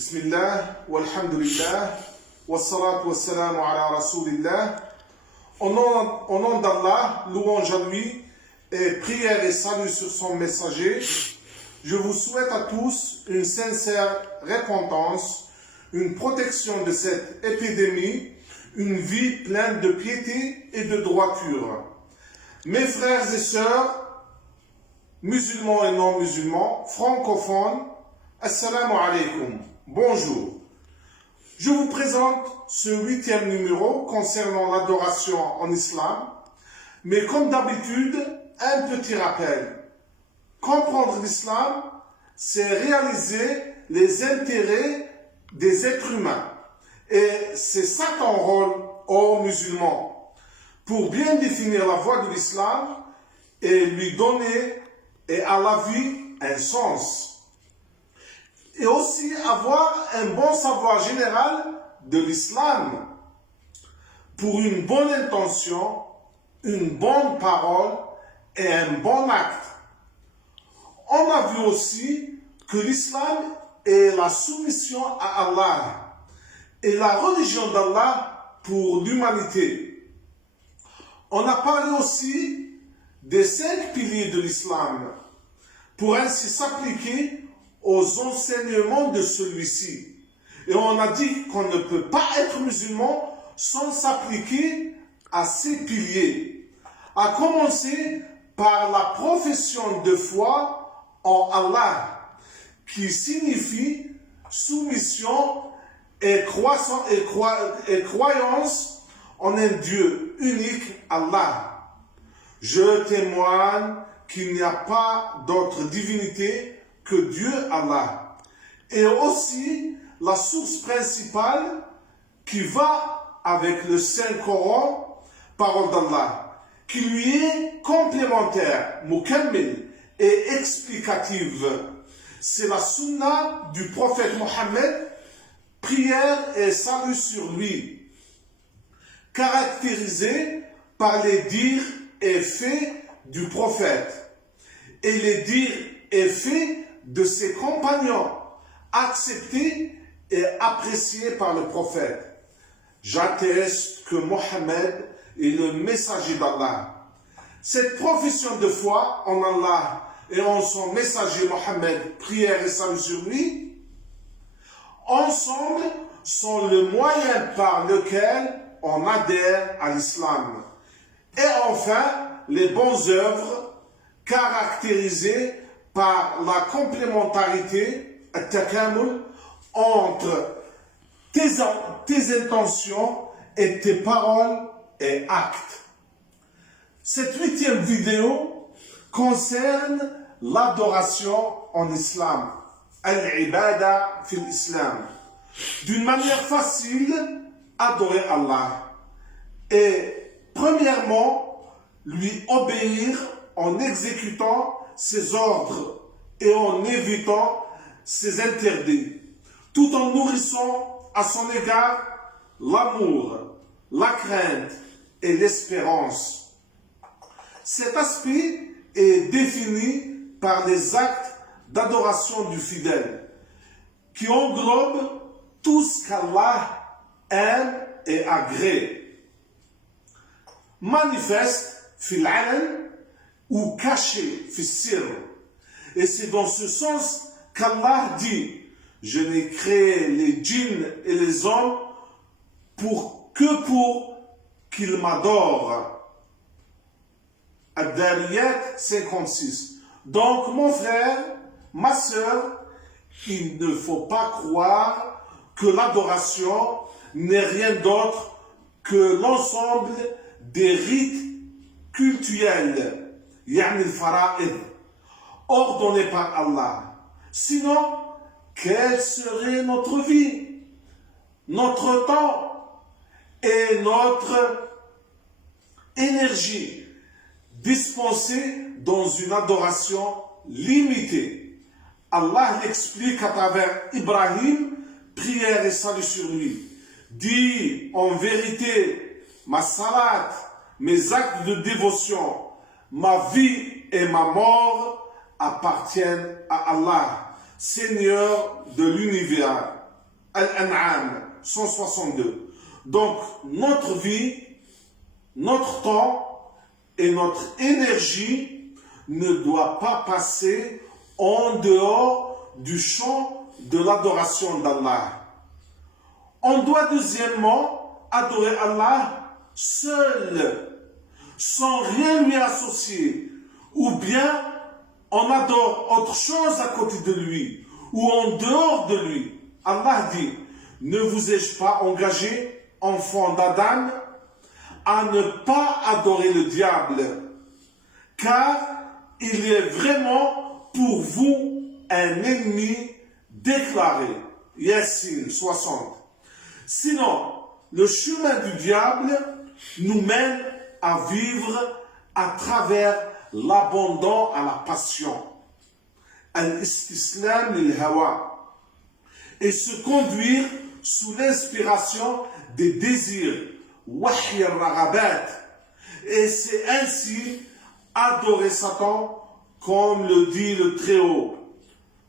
Bismillah, walhamdulillah, wassalatu wassalamu ala rasulillah. Au nom d'Allah, louange à lui, et prière et salut sur son messager, je vous souhaite à tous une sincère repentance, une protection de cette épidémie, une vie pleine de piété et de droiture. Mes frères et sœurs, musulmans et non musulmans, francophones, assalamu alaikum, bonjour. Je vous présente ce 8e numéro concernant l'adoration en islam, mais comme d'habitude, un petit rappel. Comprendre l'islam, c'est réaliser les intérêts des êtres humains. Et c'est ça ton rôle aux musulmans, pour bien définir la voie de l'islam et lui donner et à la vie un sens. Et aussi avoir un bon savoir général de l'islam pour une bonne intention, une bonne parole et un bon acte. On a vu aussi que l'islam est la soumission à Allah et la religion d'Allah pour l'humanité. On a parlé aussi des 5 piliers de l'islam pour ainsi s'appliquer aux enseignements de celui-ci. Et on a dit qu'on ne peut pas être musulman sans s'appliquer à ces piliers. À commencer par la profession de foi en Allah, qui signifie soumission et croyance en un Dieu unique, Allah. Je témoigne qu'il n'y a pas d'autre divinité que Dieu, Allah. Et aussi la source principale qui va avec le Saint-Coran, parole d'Allah, qui lui est complémentaire, mukammil, et explicative. C'est la sunna du prophète Mohammed, prière et salut sur lui, caractérisée par les dires et faits du prophète et les dires et faits de ses compagnons, acceptés et appréciés par le prophète. J'atteste que Mohammed est le messager d'Allah. Cette profession de foi en Allah et en son messager Mohammed, prière et salut sur lui, ensemble sont le moyen par lequel on adhère à l'islam. Et enfin, les bonnes œuvres caractérisées par la complémentarité, at-takamul, entre tes intentions et tes paroles et actes. Cette 8e vidéo concerne l'adoration en islam, al-ibada fil islam. D'une manière facile, adorer Allah. Et premièrement, lui obéir en exécutant ses ordres et en évitant ses interdits, tout en nourrissant à son égard l'amour, la crainte et l'espérance. Cet aspect est défini par les actes d'adoration du fidèle, qui englobent tout ce qu'Allah aime et agrée. Manifeste fil alan ou caché fil sir. Et c'est dans ce sens qu'Allah dit: je n'ai créé les djinns et les hommes pour qu'ils m'adorent. Ad-Dariyat 56. Donc, mon frère, ma sœur, il ne faut pas croire que l'adoration n'est rien d'autre que l'ensemble des rites cultuels, yani al-fara'id, ordonnés par Allah. Sinon, quelle serait notre vie, notre temps et notre énergie dispensée dans une adoration limitée? Allah l'explique à travers Ibrahim, prière et salut sur lui. Dit en vérité, ma salat, mes actes de dévotion, ma vie et ma mort appartiennent à Allah, Seigneur de l'univers. Al-An'am 162. Donc, notre vie, notre temps et notre énergie ne doit pas passer en dehors du champ de l'adoration d'Allah. On doit deuxièmement adorer Allah seul, sans rien lui associer, ou bien on adore autre chose à côté de lui, ou en dehors de lui. Allah dit, ne vous ai-je pas engagé, enfants d'Adam, à ne pas adorer le diable, car il est vraiment pour vous un ennemi déclaré. Yassine 60. Sinon, le chemin du diable nous mène à vivre à travers l'abandon à la passion, al-istislam lil-hawa, et se conduire sous l'inspiration des désirs, wahy al-raghabat, et c'est ainsi adorer Satan, comme le dit le Très-Haut.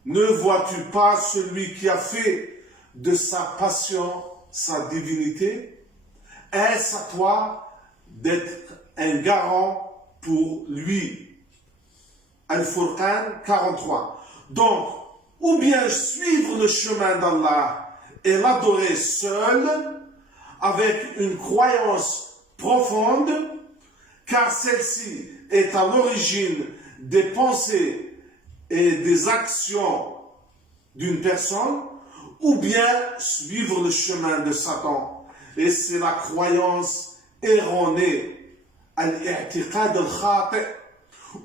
Ne vois-tu pas celui qui a fait de sa passion sa divinité? Est-ce à toi d'être un garant pour lui? Al-Furqan 43. Donc, ou bien suivre le chemin d'Allah et l'adorer seul, avec une croyance profonde, car celle-ci est à l'origine des pensées et des actions d'une personne, ou bien suivre le chemin de Satan. Et c'est la croyance erronée, al-i'tiqad al-khati',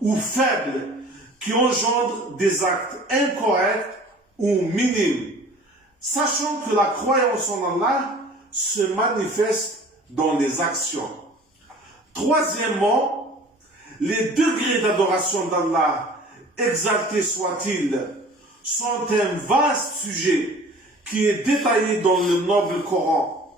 ou faible, qui engendre des actes incorrects ou minimes, sachant que la croyance en Allah se manifeste dans les actions. Troisièmement, les degrés d'adoration d'Allah, exaltés soient-ils, sont un vaste sujet qui est détaillé dans le noble Coran.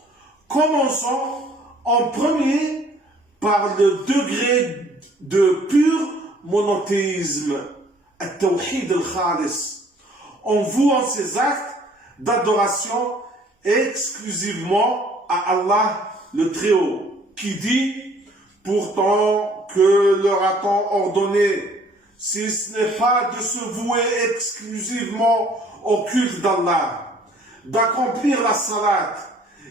Commençons en premier par le degré de pur monothéisme, al-tawhid al-khalis, en vouant ses actes d'adoration exclusivement à Allah le Très-Haut, qui dit « Pourtant que leur a-t-on ordonné, si ce n'est pas de se vouer exclusivement au culte d'Allah, d'accomplir la salat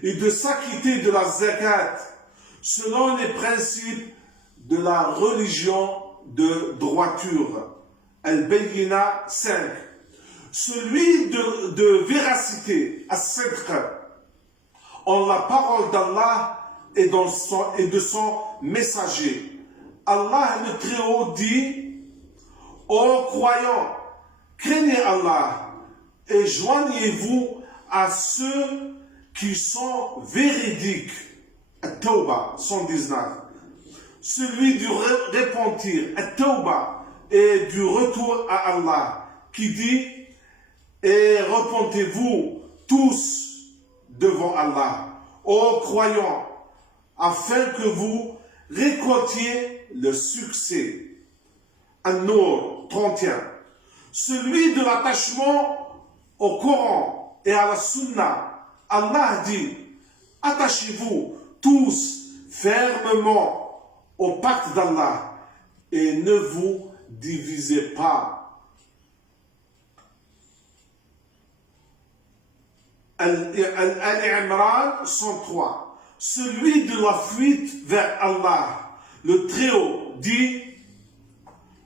et de s'acquitter de la zakat selon les principes de la religion de droiture. » Al-Bayyina 5. Celui de véracité, as-sidq, en la parole d'Allah et de son messager. Allah le Très-Haut dit: ô croyants, craignez Allah et joignez-vous à ceux qui sont véridiques. At-Tawbah 119. Celui du repentir, At-Tawbah, et du retour à Allah, qui dit: et repentez-vous tous devant Allah, ô croyants, afin que vous récoltiez le succès. An-Nur 31. Celui de l'attachement au Coran et à la Sunna, Allah dit: attachez-vous tous fermement au pacte d'Allah et ne vous divisez pas. Al-Imran 103. Celui de la fuite vers Allah, le Très-Haut, dit: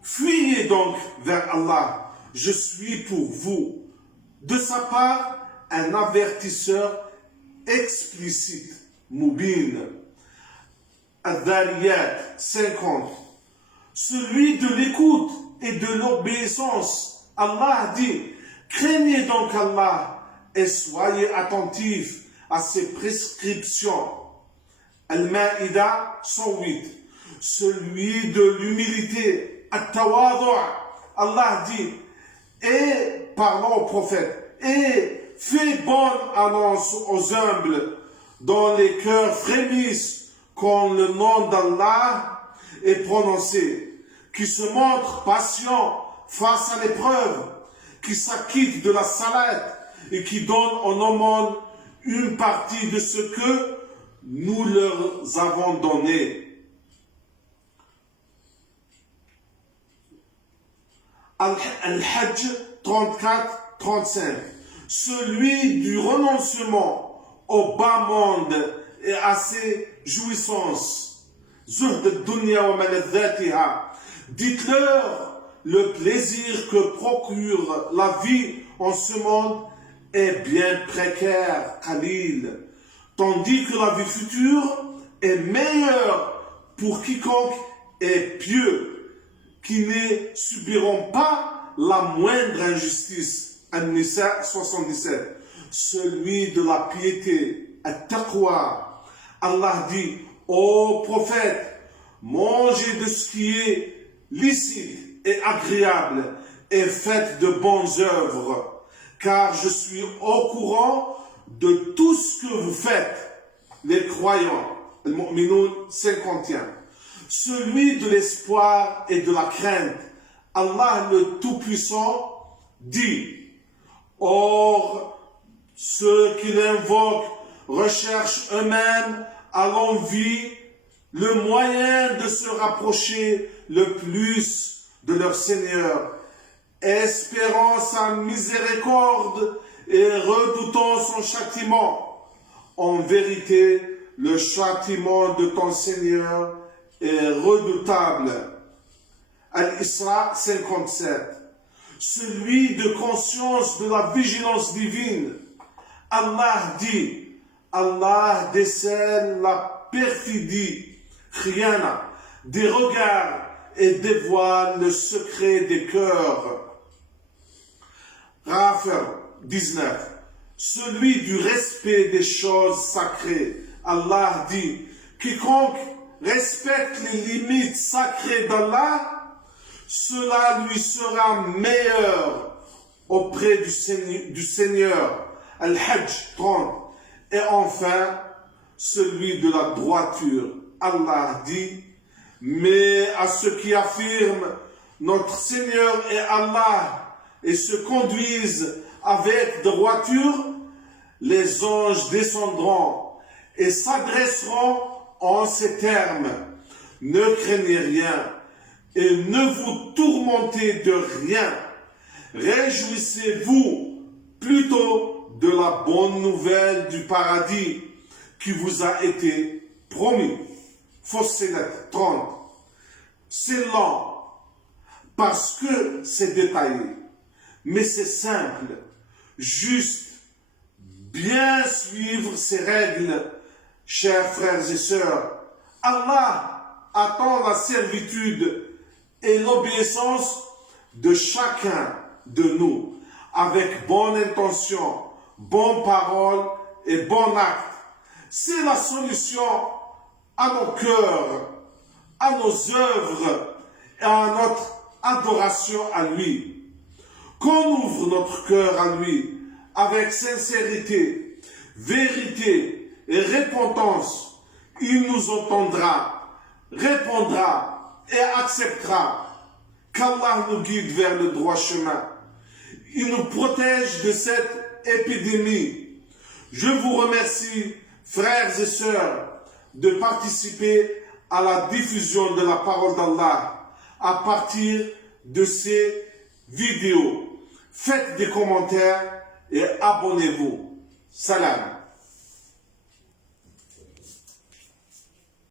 fuyez donc vers Allah, je suis pour vous. De sa part, un avertisseur explicite, Mubin. Al-Dhariyat 50. Celui de l'écoute et de l'obéissance, Allah dit: craignez donc Allah et soyez attentifs à ses prescriptions. Al-Ma'ida 108. Celui de l'humilité, At-Tawadu', Allah dit: et parlant au prophète, et fais bonne annonce aux humbles, dont les cœurs frémissent quand le nom d'Allah est prononcé, qui se montrent patients face à l'épreuve, qui s'acquittent de la salat et qui donnent en aumône une partie de ce que nous leur avons donné. Al-Hajj 34-35. Celui du renoncement au bas monde et à ses jouissances. Zuhd ad-dunya wa maladhatiha. Dites-leur, le plaisir que procure la vie en ce monde est bien précaire, Khalil, tandis que la vie future est meilleure pour quiconque est pieux, qui ne subiront pas la moindre injustice. An-Nisa 77. Celui de la piété, at-taqwa. Allah dit, ô prophète, mangez de ce qui est licite et agréable et faites de bonnes œuvres, car je suis au courant de tout ce que vous faites, les croyants. Al-Mu'minun 51. Celui de l'espoir et de la crainte, Allah le Tout-Puissant dit, or, ceux qui l'invoquent recherchent eux-mêmes à l'envie le moyen de se rapprocher le plus de leur Seigneur, espérant sa miséricorde et redoutant son châtiment. En vérité, le châtiment de ton Seigneur est redoutable. Al-Isra 57. Celui de conscience de la vigilance divine. Allah dit, Allah décèle la perfidie, khiyana, des regards et dévoile le secret des cœurs. Rafir 19. Celui du respect des choses sacrées. Allah dit, quiconque respecte les limites sacrées d'Allah, cela lui sera meilleur auprès du Seigneur. Al-Hajj 30. Et enfin, celui de la droiture. Allah dit, mais à ceux qui affirment notre Seigneur est Allah et se conduisent avec droiture, les anges descendront et s'adresseront en ces termes. Ne craignez rien et ne vous tourmentez de rien. Réjouissez-vous plutôt de la bonne nouvelle du paradis qui vous a été promis. Fussilat 30. C'est lent parce que c'est détaillé, mais c'est simple. Juste bien suivre ces règles, chers frères et sœurs. Allah attend la servitude et l'obéissance de chacun de nous avec bonne intention, bonne parole et bon acte. C'est la solution à nos cœurs, à nos œuvres et à notre adoration à lui. Qu'on ouvre notre cœur à lui avec sincérité, vérité et repentance, il nous entendra, répondra et acceptera. Qu'Allah nous guide vers le droit chemin. Il nous protège de cette épidémie. Je vous remercie, frères et sœurs, de participer à la diffusion de la parole d'Allah à partir de ces vidéos. Faites des commentaires et abonnez-vous. Salam.